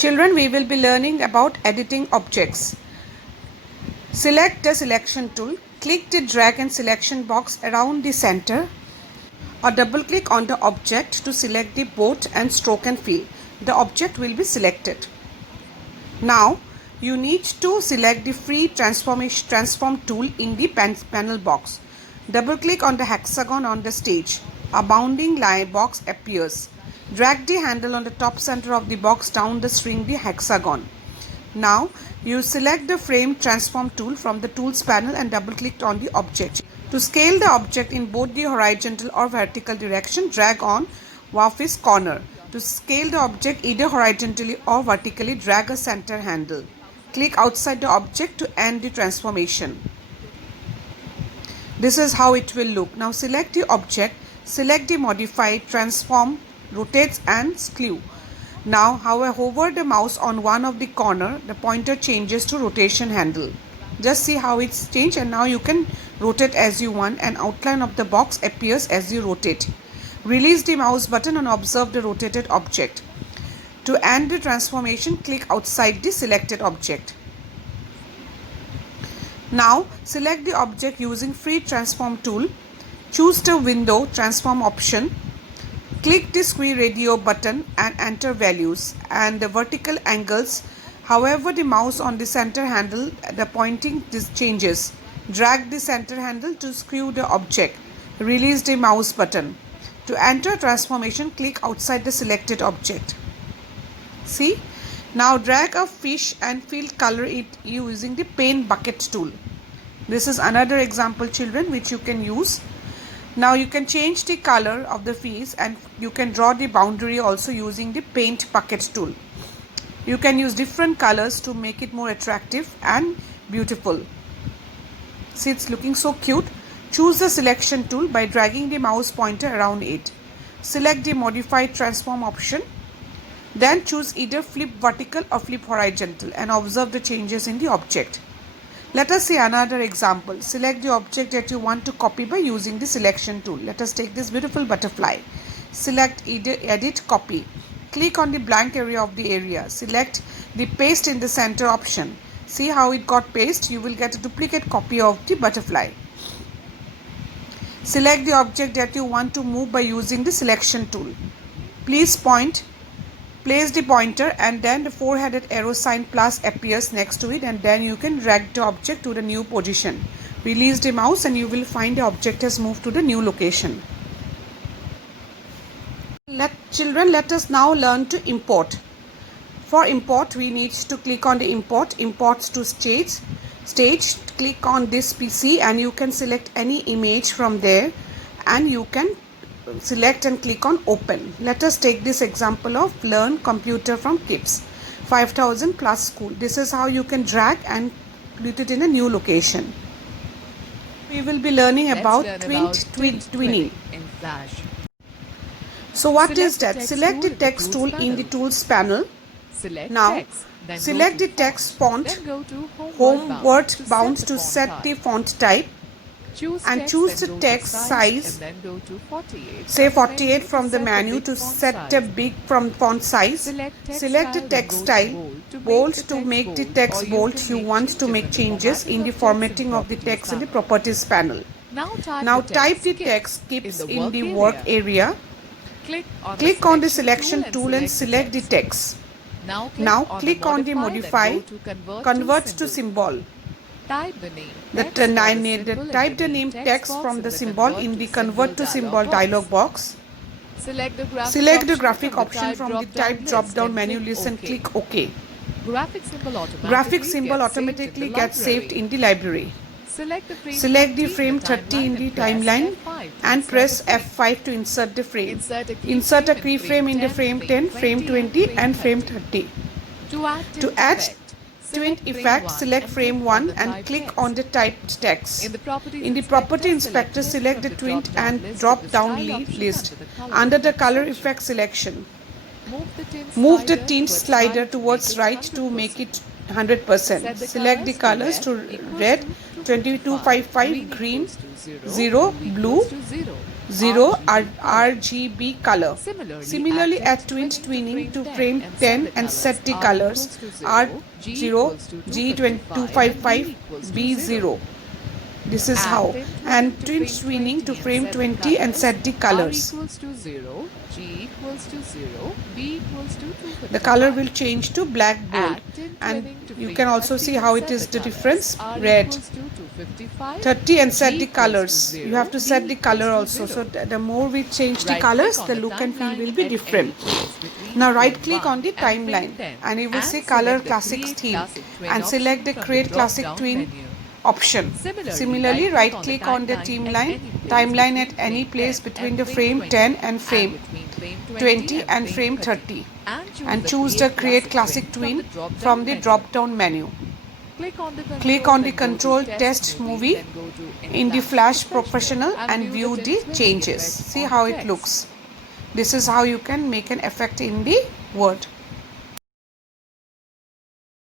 Children, we will be learning about editing objects. Select the selection tool. Click the drag and selection box around the center or double click on the object to select the boat and stroke and fill. The object will be selected. Now you need to select the free transform tool in the panel box. Double click on the hexagon on the stage. A bounding line box appears. Drag the handle on the top center of the box down the string the hexagon. Now you select the frame transform tool from the tools panel and double click on the object. To scale the object in both the horizontal or vertical direction, drag on vertex corner. To scale the object either horizontally or vertically, drag a center handle. Click outside the object to end the transformation. This is how it will look. Now select the object, select the modify, transform, rotates and skew. Now hover the mouse on one of the corner, the pointer changes to rotation handle. Just see how it's changed, and now you can rotate as you want and outline of the box appears as you rotate. Release the mouse button and observe the rotated object. To end the transformation, click outside the selected object. Now select the object using free transform tool. Choose the window transform option. Click the square radio button and enter values and the vertical angles. However, the mouse on the center handle, the pointing changes. Drag the center handle to skew the object. Release the mouse button. To enter transformation, click outside the selected object. See? Now drag a fish and fill color it using the paint bucket tool. This is another example, children, which you can use. Now you can change the color of the fish and you can draw the boundary also using the paint bucket tool. You can use different colors to make it more attractive and beautiful. See, it's looking so cute. Choose the selection tool by dragging the mouse pointer around it. Select the modify transform option. Then choose either flip vertical or flip horizontal and observe the changes in the object. Let us see another example. Select the object that you want to copy by using the selection tool. Let us take this beautiful butterfly. Select either edit copy. Click on the blank area of the area. Select the paste in the center option. See how it got pasted? You will get a duplicate copy of the butterfly. Select the object that you want to move by using the selection tool. Place the pointer and then the four-headed arrow sign plus appears next to it, and then you can drag the object to the new position. Release the mouse and you will find the object has moved to the new location. Children, let us now learn to import. For import, we need to click on the imports to stage. Click on this PC and you can select any image from there and you can select and click on open. Let us take this example of learn computer from Kips 5000 plus school. This is how you can drag and put it in a new location. We will be learning about twinning. So what is that? Select the text tool in the tools panel. Now select the text font, homeward bound to set the font type and choose the text size, say 48 from the menu to set the big from font size. Select the text style, bold to make the text bold. You want to make changes in the formatting of the text in the properties panel. Now type the text Kips in the work area. Click on the selection tool and select the text. Now click on the modify, convert to symbol. Type the name text from the symbol in the convert to symbol dialog box. Select the graphic option from the type drop down menu list and click OK. Graphic symbol automatically gets saved in the library. Select the frame 30 in the timeline and press F5 to insert the frame. Insert a keyframe in the frame 10, frame 20 and frame 30. To add twin effect, select frame 1 and click on the typed text. In the property inspector, select the twin and drop down list. Under the color effect selection, move the tint slider towards right to make it 100%. Select the colors to red 2255, green 0, blue 0 RGB color. Similarly, add twinning to frame 10 and set the colors R0, G255, B0. This is how. And twinning to frame 20 and set the colors. The color will change to black bold, and you can also see how it is the difference. Red 30 and set the colors. You have to set the color also, so the more we change the colors, the look and feel will be different. Now right click on the timeline and you will see color classics theme and select the create classic twin option. Similarly, right click on the timeline at any place between the frame 10 and frame 20 and frame 30 and choose the create classic twin from the drop down menu. Click on the control test movie in the Flash Professional and view the changes. See how it looks. This is how you can make an effect in the Word.